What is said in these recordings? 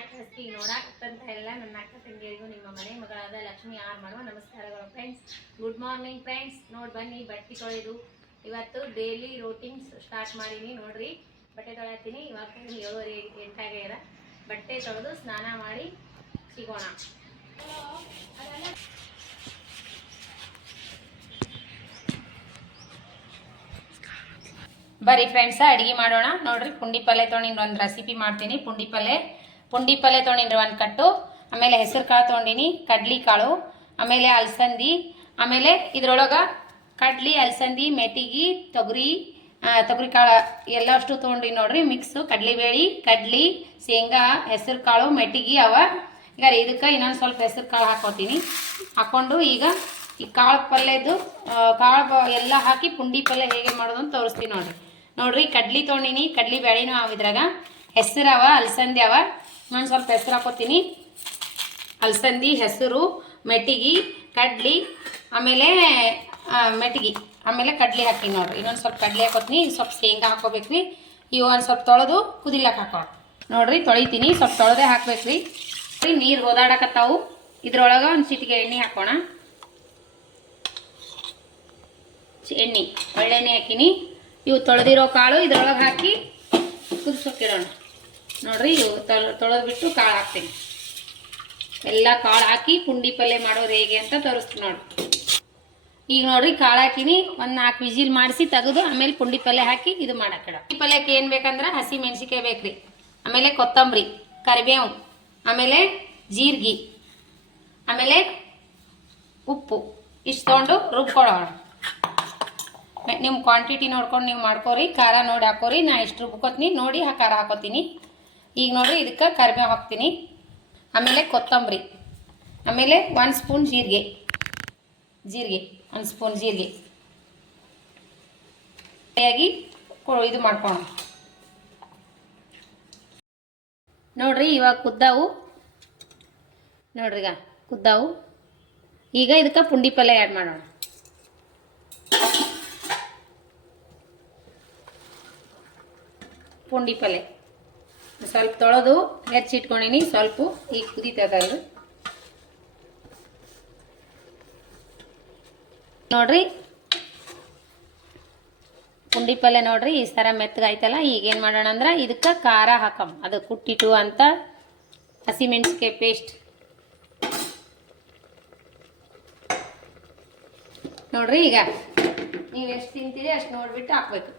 ನಾಟಕ ಹಸ್ತಿ ನೋಡಾಕತ್ತಂತ ಎಲ್ಲ ನನ್ನ ಅಕ್ಕ ತಂಗಿಯರಿಗೂ ನಿಮ್ಮ ಮನೆ ಮಗಳಾದ ಲಕ್ಷ್ಮಿ ಆರ್ ಮಾಡುವ ನಮಸ್ಕಾರಗಳು ಫ್ರೆಂಡ್ಸ್. Good morning friends. ನೋಡಿ ಬನ್ನಿ ಬಟ್ಟೆ ತೊಳೆದು ಇವತ್ತು ಡೈಲಿ ರೋಟೀನ್ಸ್ ಸ್ಟಾರ್ಟ್ ಮಾಡೀನಿ. ನೋಡ್ರಿ ಬಟ್ಟೆ ತೊಳೆತೀನಿ. ಇವಾಗ 7:30 8 ಬಟ್ಟೆ ತೊಳೆದು ಸ್ನಾನ ಮಾಡಿ ಸಿಗೋಣ. ಬರೀ ಫ್ರೆಂಡ್ಸ ಅಡುಗೆ ಮಾಡೋಣ. ನೋಡ್ರಿ ಪುಂಡಿ ಪಲ್ಯ ತೊಗೊಂಡಿನಿ, ಒಂದು ರೆಸಿಪಿ ಮಾಡ್ತೀನಿ. ಪುಂಡಿ ಪಲ್ಯ ತೊಗೊಂಡಿನಿ ಒಂದು ಕಟ್ಟು. ಆಮೇಲೆ ಹೆಸರು ಕಾಳು ತೊಗೊಂಡಿನಿ, ಕಡ್ಲಿ ಕಾಳು, ಆಮೇಲೆ ಅಲಸಂದಿ, ಆಮೇಲೆ ಇದ್ರೊಳಗೆ ಕಡ್ಲಿ, ಅಲಸಂದಿ, ಮೆಟಿಗಿ, ತೊಗರಿ ಕಾಳು ಎಲ್ಲ ಅಷ್ಟು ತೊಗೊಂಡಿನಿ. ನೋಡ್ರಿ ಮಿಕ್ಸು ಕಡ್ಲಿಬೇಳೆ, ಕಡ್ಲಿ, ಶೇಂಗಾ, ಹೆಸರು ಕಾಳು, ಮೆಟಿಗಿ ಅವ. ಈಗ ಇದಕ್ಕೆ ಇನ್ನೊಂದು ಸ್ವಲ್ಪ ಹೆಸರು ಕಾಳು ಹಾಕೋತೀನಿ. ಹಾಕ್ಕೊಂಡು ಈಗ ಈ ಕಾಳು ಪಲ್ಯದ್ದು ಕಾಳು ಎಲ್ಲ ಹಾಕಿ ಪುಂಡಿ ಪಲ್ಯ ಹೇಗೆ ಮಾಡೋದು ಅಂತ ತೋರಿಸ್ತೀನಿ. ನೋಡ್ರಿ ಕಡ್ಲಿ ತೊಗೊಂಡಿನಿ, ಕಡ್ಲಿ ಬೇಳೆನೂ ಅವ, ಇದ್ರಾಗ ಹೆಸರು ಅವ, ಅಲಸಂದಿ ಅವ. ನಾನು ಸ್ವಲ್ಪ ಹೆಸರು ಹಾಕೋತೀನಿ. ಅಲಸಂದಿ, ಹೆಸರು, ಮೆಟಿಗಿ, ಕಡ್ಲಿ, ಆಮೇಲೆ ಮೆಟಿಗಿ, ಆಮೇಲೆ ಕಡ್ಲಿ ಹಾಕಿ. ನೋಡ್ರಿ ಇನ್ನೊಂದು ಸ್ವಲ್ಪ ಕಡ್ಲಿ ಹಾಕೋತೀನಿ, ಸ್ವಲ್ಪ ಶೇಂಗಾ ಹಾಕೋಬೇಕ್ರಿ. ಇವು ಒಂದು ಸ್ವಲ್ಪ ತೊಳೆದು ಕುದಿಲಕ್ಕೆ ಹಾಕೋ. ನೋಡ್ರಿ ತೊಳಿತೀನಿ, ಸ್ವಲ್ಪ ತೊಳೆದೇ ಹಾಕ್ಬೇಕ್ರಿ. ನೀರು ಓದಾಡಕತ್ತಾವು. ಇದ್ರೊಳಗೆ ಒಂದು ಚಿಟಿಕೆ ಎಣ್ಣೆ ಹಾಕೋಣ. ಎಣ್ಣೆ ಒಳ್ಳೆಣ್ಣೆ ಹಾಕಿನಿ. ಇವು ತೊಳೆದಿರೋ ಕಾಳು ಇದ್ರೊಳಗೆ ಹಾಕಿ ಕುದಿಸೋಕಿಡೋಣ. ನೋಡ್ರಿ ಇವು ತೊಳೆದ್ಬಿಟ್ಟು ಕಾಳು ಹಾಕ್ತೀನಿ. ಎಲ್ಲ ಕಾಳು ಹಾಕಿ ಪುಂಡಿ ಪಲ್ಯ ಮಾಡೋದು ಹೇಗೆ ಅಂತ ತೋರಿಸ್ತೀನಿ. ನೋಡ್ರಿ ಈಗ ನೋಡ್ರಿ ಕಾಳು ಹಾಕಿನಿ, ಒಂದು 4 ವಿಜಿಲ್ ಮಾಡಿಸಿ ತೆಗೆದು ಆಮೇಲೆ ಪುಂಡಿ ಪಲ್ಯ ಹಾಕಿ ಇದು ಮಾಡಾಕಿಡ. ಪುಂಡಿ ಪಲ್ಯಕ್ಕೆ ಏನು ಬೇಕಂದ್ರೆ ಹಸಿ ಮೆಣಸಿಕಾಯಿ ಬೇಕ್ರಿ, ಆಮೇಲೆ ಕೊತ್ತಂಬರಿ, ಕರಿಬೇವು, ಆಮೇಲೆ ಜೀರಿಗೆ, ಆಮೇಲೆ ಉಪ್ಪು ಇಷ್ಟು ತೊಗೊಂಡು ರುಬ್ಕೊಳ್ಳೋಣ. ನಿಮ್ಮ ಕ್ವಾಂಟಿಟಿ ನೋಡ್ಕೊಂಡು ನೀವು ಮಾಡ್ಕೋರಿ. ಖಾರ ನೋಡಿ ಹಾಕೋರಿ. ನಾ ಎಷ್ಟು ರುಬ್ಕೋತೀನಿ ನೋಡಿ ಖಾರ ಹಾಕೋತೀನಿ. ಈಗ ನೋಡಿರಿ ಇದಕ್ಕೆ ಕರಿಬೇವು ಹಾಕ್ತೀನಿ, ಆಮೇಲೆ ಕೊತ್ತಂಬರಿ, ಆಮೇಲೆ 1 ಸ್ಪೂನ್ ಜೀರಿಗೆ 1 ಸ್ಪೂನ್ ಜೀರಿಗೆ ಆಗಿ ಇದು ಮಾಡ್ಕೊಳ್ಳೋಣ. ನೋಡ್ರಿ ಇವಾಗ ಕುದ್ದಾವು. ನೋಡ್ರಿ ಈಗ ಕುದ್ದಾವು. ಈಗ ಇದಕ್ಕೆ ಪುಂಡಿ ಪಲ್ಯ ಆ್ಯಡ್ ಮಾಡೋಣ. ಪುಂಡಿ ಪಲ್ಯ ಸ್ವಲ್ಪ ತೊಳೆದು ಹೆಚ್ಚಿಟ್ಕೊಂಡಿನಿ. ಸ್ವಲ್ಪ ಈಗ ಕುದೀತದ ಇದು. ನೋಡ್ರಿ ಪುಂಡಿ ಪಲ್ಯ ನೋಡ್ರಿ ಈ ಥರ ಮೆತ್ತಗಾಯ್ತಲ್ಲ. ಈಗೇನು ಮಾಡೋಣ ಅಂದ್ರೆ ಇದಕ್ಕೆ ಖಾರ ಹಾಕಮ್. ಅದು ಕುಟ್ಟಿಟ್ಟು ಅಂತ ಹಸಿಮೆಣಸಿಕಾಯಿ ಪೇಸ್ಟ್. ನೋಡ್ರಿ ಈಗ ನೀವು ಎಷ್ಟು ತಿಂತೀರಿ ಅಷ್ಟು ನೋಡ್ಬಿಟ್ಟು ಹಾಕ್ಬೇಕು.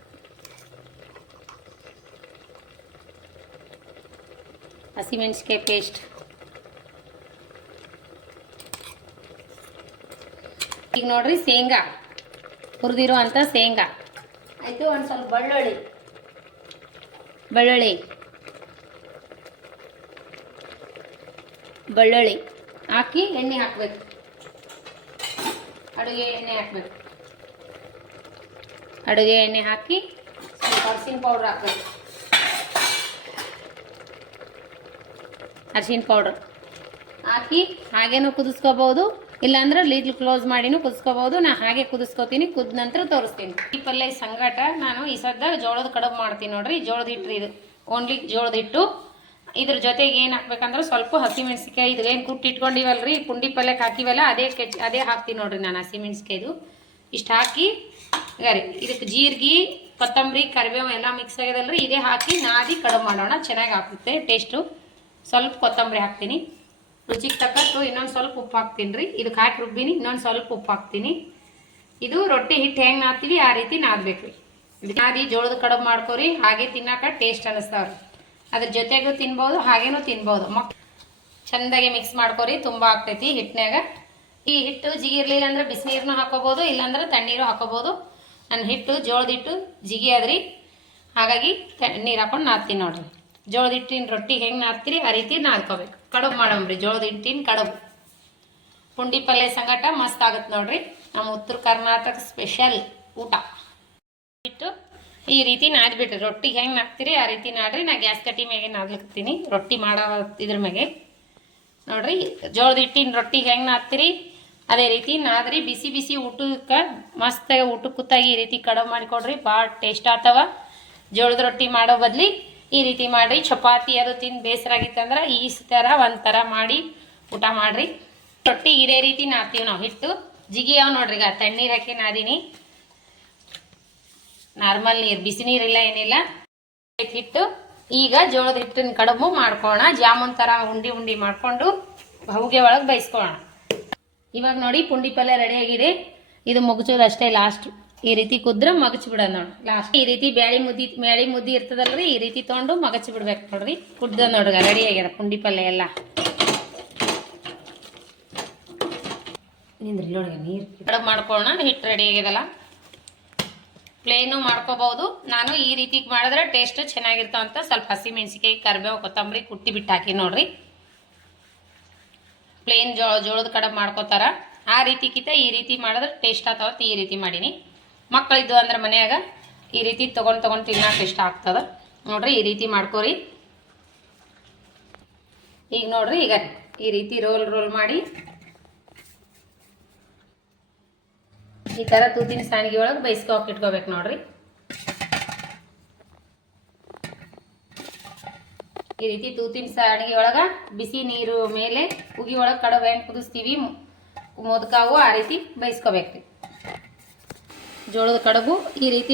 ಹಸಿಮೆಣಸಿಕಾಯಿ ಪೇಸ್ಟ್. ಈಗ ನೋಡ್ರಿ ಶೇಂಗಾ, ಹುರಿದಿರೋ ಅಂಥ ಶೇಂಗಾ ಆಯಿತು. ಒಂದು ಸ್ವಲ್ಪ ಬೆಳ್ಳುಳ್ಳಿ ಹಾಕಿ ಎಣ್ಣೆ ಹಾಕಬೇಕು. ಅಡುಗೆ ಎಣ್ಣೆ ಹಾಕಿ ಸ್ವಲ್ಪ ಅರಿಶಿನ ಪೌಡ್ರ್ ಹಾಕಬೇಕು. ಅರಿಶಿನ ಪೌಡ್ರ್ ಹಾಕಿ ಹಾಗೇನೂ ಕುದಿಸ್ಕೋಬೋದು, ಇಲ್ಲಾಂದ್ರೆ ಲೀಡ್ಲ್ ಕ್ಲೋಸ್ ಮಾಡಿನೂ ಕುದಿಸ್ಕೋಬೋದು. ನಾ ಹಾಗೆ ಕುದಿಸ್ಕೋತೀನಿ, ಕುದ ನಂತರ ತೋರಿಸ್ತೀನಿ. ಈ ಪಲ್ಯ ಸಂಗಟ ನಾನು ಈ ಸದ್ದ ಜೋಳದ ಕಡುಬು ಮಾಡ್ತೀನಿ. ನೋಡ್ರಿ ಜೋಳದ ಹಿಟ್ಟು, ಇದು ಓನ್ಲಿ ಜೋಳದ ಹಿಟ್ಟು. ಇದ್ರ ಜೊತೆಗೆ ಏನು ಹಾಕ್ಬೇಕಂದ್ರೆ ಸ್ವಲ್ಪ ಹಸಿಮೆಣಸಿಕಾಯಿ, ಇದು ಏನು ಕುಟ್ಟಿಟ್ಕೊಂಡಿವಲ್ರಿ ಪುಂಡಿ ಪಲ್ಯಕ್ಕೆ ಹಾಕಿವಲ್ಲ ಅದೇ ಹಾಕ್ತೀನಿ. ನೋಡ್ರಿ ನಾನು ಹಸಿಮೆಣಸಿಕಾಯ್ದು ಇಷ್ಟು ಹಾಕಿ ರೀ ಇದಕ್ಕೆ ಜೀರಿಗೆ, ಕೊತ್ತಂಬರಿ, ಕರಿಬೇವು ಎಲ್ಲ ಮಿಕ್ಸ್ ಆಗ್ಯದಲ್ರಿ. ಇದೇ ಹಾಕಿ ನಾದಿ ಕಡುಬು ಮಾಡೋಣ. ಚೆನ್ನಾಗಿ ಹಾಕುತ್ತೆ ಟೇಸ್ಟು. ಸ್ವಲ್ಪ ಕೊತ್ತಂಬರಿ ಹಾಕ್ತೀನಿ, ರುಚಿಗೆ ತಕ್ಕಷ್ಟು ಇನ್ನೊಂದು ಸ್ವಲ್ಪ ಉಪ್ಪು ಹಾಕ್ತೀನಿ ರೀ. ಇದಕ್ಕೆ ಹಾಕಿ ರುಬ್ಬಿನಿ, ಇನ್ನೊಂದು ಸ್ವಲ್ಪ ಉಪ್ಪು ಹಾಕ್ತೀನಿ. ಇದು ರೊಟ್ಟಿ ಹಿಟ್ಟು ಹೆಂಗೆ ನಾದ್ತೀವಿ ಆ ರೀತಿ ನಾದಬೇಕು ರೀ. ನಾದಿ ಜೋಳದ ಕಡುಬು ಮಾಡ್ಕೋರಿ. ಹಾಗೆ ತಿನ್ನೋಕೆ ಟೇಸ್ಟ್ ಅನ್ನಿಸ್ತಾವ್ರಿ. ಅದ್ರ ಜೊತೆಗೂ ತಿನ್ಬೋದು, ಹಾಗೇನೂ ತಿನ್ಬೋದು. ಚೆಂದಾಗಿ ಮಿಕ್ಸ್ ಮಾಡ್ಕೋರಿ, ತುಂಬ ಆಗ್ತೈತಿ ಹಿಟ್ಟಿನಾಗ. ಈ ಹಿಟ್ಟು ಜಿಗಿರ್ಲಿಲ್ಲ ಅಂದ್ರೆ ಬಿಸಿನೀರನ್ನೂ ಹಾಕೋಬೋದು, ಇಲ್ಲಾಂದ್ರೆ ತಣ್ಣೀರು ಹಾಕೋಬೋದು. ನನ್ನ ಹಿಟ್ಟು ಜೋಳದ ಹಿಟ್ಟು ಜಿಗಿ ಅದ್ರಿ, ಹಾಗಾಗಿ ನೀರು ಹಾಕೊಂಡು ನಾದ್ತೀನಿ. ನೋಡ್ರಿ ಜೋಳದ ಹಿಟ್ಟಿನ ರೊಟ್ಟಿ ಹೆಂಗೆ ನಾದ್ತೀರಿ ಆ ರೀತಿ ನಾದ್ಕೋಬೇಕು. ಕಡುಬು ಮಾಡಮ್ರಿ, ಜೋಳದ ಹಿಟ್ಟಿನ ಕಡುಬು ಪುಂಡಿ ಪಲ್ಯ ಸಂಗಟ ಮಸ್ತ್ ಆಗುತ್ತೆ ನೋಡ್ರಿ. ನಮ್ಮ ಉತ್ತರ ಕರ್ನಾಟಕ ಸ್ಪೆಷಲ್ ಊಟ. ಹಿಟ್ಟು ಈ ರೀತಿ ನಾದ್ಬಿಟ್ರಿ. ರೊಟ್ಟಿಗೆ ಹೆಂಗೆ ನಾದ್ತೀರಿ ಆ ರೀತಿ ನಾಡ್ರಿ. ನಾ ಗ್ಯಾಸ್ ಕಟ್ಟಿ ಮ್ಯಾಗೆ ನಾದ್ಲಿಕ್ತೀನಿ ರೊಟ್ಟಿ ಮಾಡೋ ಇದ್ರ ಮ್ಯಾಗೆ. ನೋಡ್ರಿ ಜೋಳದ ಹಿಟ್ಟಿನ ರೊಟ್ಟಿಗೆ ಹೆಂಗೆ ನಾದ್ತೀರಿ ಅದೇ ರೀತಿ ನಾದ್ರಿ. ಬಿಸಿ ಬಿಸಿ ಊಟಕ್ಕೆ ಮಸ್ತಾಗಿ ಊಟಕ್ಕೆ ಕೂತಾಗಿ ಈ ರೀತಿ ಕಡುಬು ಮಾಡಿಕೊಡ್ರಿ, ಭಾಳ ಟೇಸ್ಟ್ ಆಗ್ತವ. ಜೋಳದ ರೊಟ್ಟಿ ಮಾಡೋ ಬದ್ಲಿ ಈ ರೀತಿ ಮಾಡಿರಿ. ಚಪಾತಿ ಅದು ತಿಂದು ಬೇಸರ ಆಗಿತ್ತಂದ್ರೆ ಈ ಥರ ಒಂಥರ ಮಾಡಿ ಊಟ ಮಾಡಿರಿ. ರೊಟ್ಟಿ ಇದೇ ರೀತಿ ನಾದ್ತೀವಿ ನಾವು. ಹಿಟ್ಟು ಜಿಗಿಯಾವ ನೋಡ್ರಿ. ಈಗ ತಣ್ಣೀರು ಹಾಕಿ ನಾದೀನಿ. ನಾರ್ಮಲ್ ನೀರು, ಬಿಸಿ ನೀರಿಲ್ಲ ಏನಿಲ್ಲ. ಹಿಟ್ಟು ಈಗ ಜೋಳದ ಹಿಟ್ಟಿನ ಕಡುಬು ಮಾಡ್ಕೊಳ್ಳೋಣ. ಜಾಮೂನ್ ಥರ ಉಂಡಿ ಉಂಡಿ ಮಾಡಿಕೊಂಡು ಹೌಗೆ ಒಳಗೆ ಬೇಯಿಸ್ಕೊಳ್ಳೋಣ. ಇವಾಗ ನೋಡಿ ಪುಂಡಿ ಪಲ್ಯ ರೆಡಿಯಾಗಿದೆ. ಇದು ಮುಗಿಸೋದು ಅಷ್ಟೇ ಲಾಸ್ಟ್. ಈ ರೀತಿ ಕುದ್ರೆ ಮಗಚ್ ಬಿಡೋದು ನೋಡಿ ಲಾಸ್ಟ್. ಈ ರೀತಿ ಬ್ಯಾಳಿ ಮುದ್ದಿ ಇರ್ತದಲ್ರಿ, ಈ ರೀತಿ ತೊಗೊಂಡು ಮಗಚ್ ಬಿಡ್ಬೇಕು ನೋಡ್ರಿ. ಕುಡ್ದ ನೋಡ್ರಿ ರೆಡಿ ಆಗ್ಯದ ಪುಂಡಿ ಪಲ್ಯ ಎಲ್ಲ. ನಿಂದ್ರಿ ನೋಡಿ ನೀರು ಕಡುಬು ಮಾಡ್ಕೊಳ್ಳೋಣ. ಹಿಟ್ಟು ರೆಡಿ ಆಗ್ಯದಲ್ಲ. ಪ್ಲೇನು ಮಾಡ್ಕೋಬಹುದು. ನಾನು ಈ ರೀತಿ ಮಾಡಿದ್ರೆ ಟೇಸ್ಟ್ ಚೆನ್ನಾಗಿರ್ತಾವ ಅಂತ ಸ್ವಲ್ಪ ಹಸಿಮೆಣಸಿಕಾಯಿ, ಕರಿಬೇವು, ಕೊತ್ತಂಬರಿ ಕುಟ್ಟಿ ಬಿಟ್ಟು ಹಾಕಿ ನೋಡ್ರಿ. ಪ್ಲೇನ್ ಜೋಳದ ಕಡುಬು ಮಾಡ್ಕೋತಾರ. ಆ ರೀತಿಗಿಂತ ಈ ರೀತಿ ಮಾಡಿದ್ರೆ ಟೇಸ್ಟ್ ಆಗ್ತಾವತ್ತು. ಈ ರೀತಿ ಮಾಡೀನಿ. ಮಕ್ಕಳಿದ್ದು ಅಂದ್ರೆ ಮನ್ಯಾಗ ಈ ರೀತಿ ತೊಗೊಂಡು ತಿನ್ನೋಕೆ ಇಷ್ಟ ಆಗ್ತದ ನೋಡ್ರಿ. ಈ ರೀತಿ ಮಾಡ್ಕೋರಿ. ಈಗ ನೋಡ್ರಿ, ಈಗ ಈ ರೀತಿ ರೋಲ್ ಮಾಡಿ ಈ ಥರ ತೂತಿನ ಸಾಣಿಗೆ ಒಳಗೆ ಬೇಯಿಸ್ಕೋಕೆ ಇಟ್ಕೋಬೇಕು ನೋಡ್ರಿ. ಈ ರೀತಿ ತೂತಿನ ಸಾಣಿಗೆ ಒಳಗೆ ಬಿಸಿ ನೀರು ಮೇಲೆ ಉಗಿ ಒಳಗೆ ಕಡುಬು ಹೆಂಗೆ ಕುದಿಸ್ತೀವಿ ಮೋದಕಾವು ಆ ರೀತಿ ಬೇಯಿಸ್ಕೋಬೇಕ್ರಿ. ಜೋಳದ ಕಡುಬು ಈ ರೀತಿ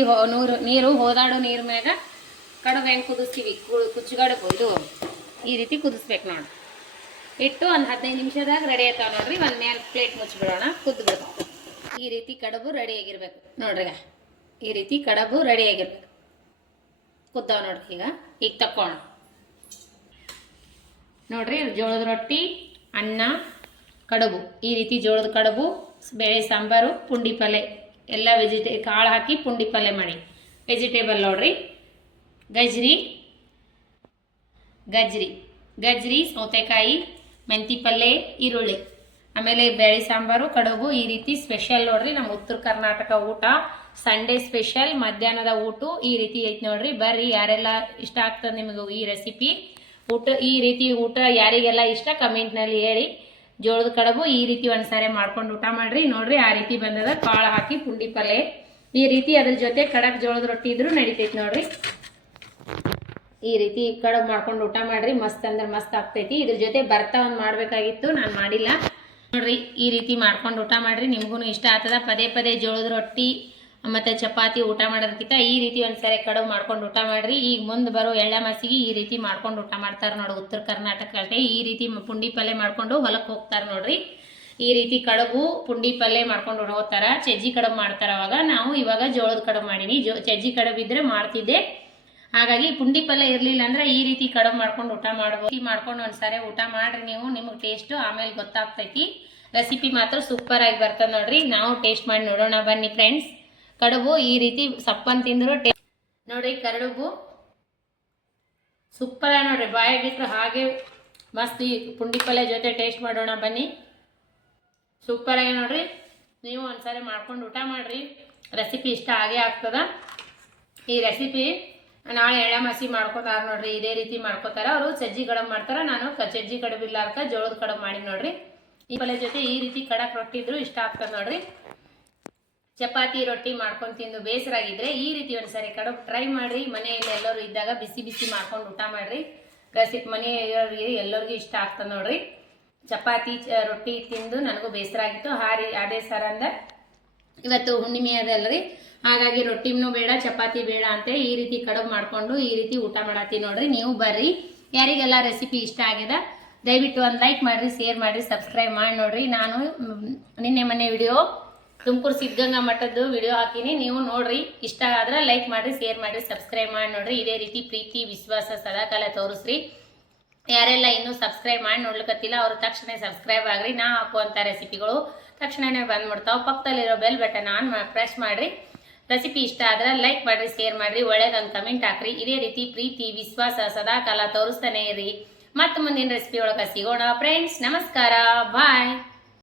ನೀರು ಹೋದಾಡೋ ನೀರು ಮ್ಯಾಗ ಕಡುಬು ಹೆಂಗೆ ಕುದಿಸ್ತೀವಿ ಕುಚ್ಚುಗಡುಬು ಇದು ಈ ರೀತಿ ಕುದಿಸ್ಬೇಕು ನೋಡಿ. ಇಟ್ಟು ಒಂದು 15 ನಿಮಿಷದಾಗ ರೆಡಿ ಆಯ್ತಾವ ನೋಡ್ರಿ. ಒಂದು ಮೇಲೆ ಪ್ಲೇಟ್ ಮುಚ್ಚಿಬಿಡೋಣ. ಕುದ್ಬಿಡ್ತಾವ. ಈ ರೀತಿ ಕಡುಬು ರೆಡಿ ಆಗಿರ್ಬೇಕು ನೋಡ್ರಿ. ಈ ರೀತಿ ಕಡುಬು ರೆಡಿ ಆಗಿರ್ಬೇಕು. ಕುದ್ದಾವ ನೋಡ್ರಿ. ಈಗ ತಕ್ಕೋಣ ನೋಡ್ರಿ. ಜೋಳದ ರೊಟ್ಟಿ, ಅನ್ನ, ಕಡುಬು. ಈ ರೀತಿ ಜೋಳದ ಕಡುಬು, ಬೇಳೆ ಸಾಂಬಾರು, ಪುಂಡಿ ಪಲ್ಯ ಎಲ್ಲ ಕಾಳು ಹಾಕಿ ಪುಂಡಿ ಪಲ್ಯ ಮಾಡಿ. ವೆಜಿಟೇಬಲ್ ನೋಡ್ರಿ. ಗಜ್ರಿ, ಸೌತೆಕಾಯಿ, ಮೆಂತಿ ಪಲ್ಯ, ಈರುಳ್ಳಿ, ಆಮೇಲೆ ಬೇಳೆ ಸಾಂಬಾರು, ಕಡುಬು. ಈ ರೀತಿ ಸ್ಪೆಷಲ್ ನೋಡ್ರಿ ನಮ್ಮ ಉತ್ತರ ಕರ್ನಾಟಕ ಊಟ. ಸಂಡೇ ಸ್ಪೆಷಲ್ ಮಧ್ಯಾಹ್ನದ ಊಟ ಈ ರೀತಿ ಐತಿ ನೋಡ್ರಿ. ಬರ್ರಿ, ಯಾರೆಲ್ಲ ಇಷ್ಟ ಆಗ್ತದೆ ನಿಮಗೆ ಈ ರೆಸಿಪಿ ಊಟ, ಈ ರೀತಿ ಊಟ ಯಾರಿಗೆಲ್ಲ ಇಷ್ಟ ಕಮೆಂಟ್ನಲ್ಲಿ ಹೇಳಿ. ಜೋಳದ ಕಡುಬು ಈ ರೀತಿ ಒಂದ್ಸಾರಿ ಮಾಡ್ಕೊಂಡು ಊಟ ಮಾಡ್ರಿ ನೋಡ್ರಿ. ಆ ರೀತಿ ಬಂದದ. ಕಾಳು ಹಾಕಿ ಪುಂಡಿ ಪಲ್ಯ ಈ ರೀತಿ. ಅದ್ರ ಜೊತೆ ಕಡಕ್ ಜೋಳದ ರೊಟ್ಟಿ ಇದ್ರೂ ನಡಿತೈತಿ ನೋಡ್ರಿ. ಈ ರೀತಿ ಕಡುಬು ಮಾಡ್ಕೊಂಡು ಊಟ ಮಾಡ್ರಿ. ಮಸ್ತ್ ಅಂದ್ರೆ ಮಸ್ತ್ ಆಗ್ತೈತಿ. ಇದ್ರ ಜೊತೆ ಬರ್ತಾ ಒಂದು ಮಾಡಬೇಕಾಗಿತ್ತು, ನಾನು ಮಾಡಿಲ್ಲ ನೋಡ್ರಿ. ಈ ರೀತಿ ಮಾಡ್ಕೊಂಡು ಊಟ ಮಾಡ್ರಿ. ನಿಮ್ಗೂ ಇಷ್ಟ ಆಗ್ತದ. ಪದೇ ಜೋಳದ ರೊಟ್ಟಿ ಮತ್ತು ಚಪಾತಿ ಊಟ ಮಾಡೋದಕ್ಕಿಂತ ಈ ರೀತಿ ಒಂದ್ಸರಿ ಕಡುಬು ಮಾಡ್ಕೊಂಡು ಊಟ ಮಾಡ್ರಿ. ಈಗ ಮುಂದೆ ಬರೋ ಎಳ್ಳಮಾಸಿಗೆ ಈ ರೀತಿ ಮಾಡ್ಕೊಂಡು ಊಟ ಮಾಡ್ತಾರೆ ನೋಡಿ ಉತ್ತರ ಕರ್ನಾಟಕ. ಈ ರೀತಿ ಪುಂಡಿ ಪಲ್ಯ ಮಾಡ್ಕೊಂಡು ಹೊಲಕ್ಕೆ ಹೋಗ್ತಾರೆ ನೋಡ್ರಿ. ಈ ರೀತಿ ಕಡುಬು ಪುಂಡಿ ಪಲ್ಯ ಮಾಡ್ಕೊಂಡು ಹೋಗ್ತಾರ. ಚಜ್ಜಿ ಕಡುಬು ಮಾಡ್ತಾರೆ. ಅವಾಗ ನಾವು ಇವಾಗ ಜೋಳದ ಕಡುಬು ಮಾಡೀನಿ. ಚಜ್ಜಿ ಕಡುಬು ಇದ್ರೆ ಮಾಡ್ತಿದ್ದೆ. ಹಾಗಾಗಿ ಪುಂಡಿ ಪಲ್ಯ ಇರಲಿಲ್ಲ ಅಂದ್ರೆ ಈ ರೀತಿ ಕಡುಬು ಮಾಡ್ಕೊಂಡು ಊಟ ಮಾಡ್ಬೋದು. ಮಾಡ್ಕೊಂಡು ಒಂದ್ಸಾರಿ ಊಟ ಮಾಡ್ರಿ ನೀವು. ನಿಮಗೆ ಟೇಸ್ಟು ಆಮೇಲೆ ಗೊತ್ತಾಗ್ತೈತಿ. ರೆಸಿಪಿ ಮಾತ್ರ ಸೂಪರ್ ಆಗಿ ಬರ್ತದೆ ನೋಡ್ರಿ. ನಾವು ಟೇಸ್ಟ್ ಮಾಡಿ ನೋಡೋಣ ಬನ್ನಿ ಫ್ರೆಂಡ್ಸ್. ಕಡುಬು ಈ ರೀತಿ ಸಪ್ಪನ್ ತಿಂದ್ರು ನೋಡ್ರಿ. ಕಡುಬು ಸೂಪರ್ ಆಗಿ ನೋಡ್ರಿ. ಬಾಯಾಗಿಟ್ರು ಹಾಗೆ ಮಸ್ತ್. ಈ ಪುಂಡಿ ಪಲ್ಯ ಜೊತೆ ಟೇಸ್ಟ್ ಮಾಡೋಣ ಬನ್ನಿ. ಸೂಪರ್ ಆಗಿ ನೋಡ್ರಿ. ನೀವು ಒಂದ್ಸಾರಿ ಮಾಡ್ಕೊಂಡು ಊಟ ಮಾಡ್ರಿ. ರೆಸಿಪಿ ಇಷ್ಟ ಆಗೇ ಆಗ್ತದ. ಈ ರೆಸಿಪಿ ನಾಳೆ ಎಳ್ಳಮಾಸಿ ಮಾಡ್ಕೋತಾರ ನೋಡ್ರಿ. ಇದೇ ರೀತಿ ಮಾಡ್ಕೋತಾರ ಅವರು. ಸಜ್ಜಿ ಕಡುಬು ಮಾಡ್ತಾರ. ನಾನು ಸಜ್ಜಿ ಕಡುಬು ಇಲ್ಲಾರ್ಕ ಜೋಳದ ಕಡುಬು ಮಾಡಿ ನೋಡ್ರಿ. ಈ ಪಲ್ಯ ಜೊತೆ ಈ ರೀತಿ ಕಡಕ್ ರೊಟ್ಟಿ ಇದ್ರು ಇಷ್ಟ ಆಗ್ತದೆ ನೋಡ್ರಿ. ಚಪಾತಿ ರೊಟ್ಟಿ ಮಾಡ್ಕೊಂಡು ತಿಂದು ಬೇಸರಾಗಿದ್ರೆ ಈ ರೀತಿ ಒಂದ್ಸರಿ ಕಡುಬು ಟ್ರೈ ಮಾಡ್ರಿ. ಮನೆಯಲ್ಲಿ ಎಲ್ಲರೂ ಇದ್ದಾಗ ಬಿಸಿ ಮಾಡ್ಕೊಂಡು ಊಟ ಮಾಡ್ರಿ. ರೆಸಿಪಿ ಮನೆಯವರಿಗೆ ಎಲ್ಲರಿಗೂ ಇಷ್ಟ ಆಗ್ತದೆ ನೋಡ್ರಿ. ಚಪಾತಿ ರೊಟ್ಟಿ ತಿಂದು ನನಗೂ ಬೇಸರ ಆಗಿತ್ತು. ಅದೇ ಸರಂದ ಇವತ್ತು ಹುಣ್ಣಿಮೆ ಅದಲ್ರಿ. ಹಾಗಾಗಿ ರೊಟ್ಟಿನೂ ಬೇಡ ಚಪಾತಿ ಬೇಡ ಅಂತ ಈ ರೀತಿ ಕಡುಬು ಮಾಡ್ಕೊಂಡು ಈ ರೀತಿ ಊಟ ಮಾಡತ್ತೀವಿ ನೋಡ್ರಿ. ನೀವು ಬರ್ರಿ. ಯಾರಿಗೆಲ್ಲ ರೆಸಿಪಿ ಇಷ್ಟ ಆಗ್ಯದ ದಯವಿಟ್ಟು ಒಂದು ಲೈಕ್ ಮಾಡಿರಿ, ಶೇರ್ ಮಾಡಿರಿ, ಸಬ್ಸ್ಕ್ರೈಬ್ ಮಾಡಿ ನೋಡ್ರಿ. ನಾನು ನಿನ್ನೆ ಮೊನ್ನೆ ವಿಡಿಯೋ ತುಮಕೂರು ಸಿದ್ಧಗಂಗಾ ಮಠದ್ದು ವಿಡಿಯೋ ಹಾಕಿನಿ. ನೀವು ನೋಡ್ರಿ. ಇಷ್ಟ ಆದ್ರೆ ಲೈಕ್ ಮಾಡಿರಿ, ಶೇರ್ ಮಾಡಿರಿ, ಸಬ್ಸ್ಕ್ರೈಬ್ ಮಾಡಿ ನೋಡ್ರಿ. ಇದೇ ರೀತಿ ಪ್ರೀತಿ ವಿಶ್ವಾಸ ಸದಾಕಾಲ ತೋರಿಸ್ರಿ. ಯಾರೆಲ್ಲ ಇನ್ನೂ ಸಬ್ಸ್ಕ್ರೈಬ್ ಮಾಡಿ ನೋಡ್ಲಿಕ್ಕತ್ತಿಲ್ಲ ಅವರು ತಕ್ಷಣ ಸಬ್ಸ್ಕ್ರೈಬ್ ಆಗ್ರಿ. ನಾ ಹಾಕುವಂಥ ರೆಸಿಪಿಗಳು ತಕ್ಷಣನೇ ಬಂದ್ಬಿಡ್ತಾವೆ. ಪಕ್ಕದಲ್ಲಿರೋ ಬೆಲ್ ಬಟನ್ ಆನ್ ಪ್ರೆಸ್ ಮಾಡಿರಿ. ರೆಸಿಪಿ ಇಷ್ಟ ಆದ್ರೆ ಲೈಕ್ ಮಾಡಿರಿ, ಶೇರ್ ಮಾಡಿರಿ, ಒಳ್ಳೆದೊಂದು ಕಮೆಂಟ್ ಹಾಕ್ರಿ. ಇದೇ ರೀತಿ ಪ್ರೀತಿ ವಿಶ್ವಾಸ ಸದಾಕಾಲ ತೋರಿಸ್ತಾನೆ ಇರಿ. ಮತ್ತೆ ಮುಂದಿನ ರೆಸಿಪಿ ಒಳಗೆ ಸಿಗೋಣ ಫ್ರೆಂಡ್ಸ್. ನಮಸ್ಕಾರ, ಬಾಯ್.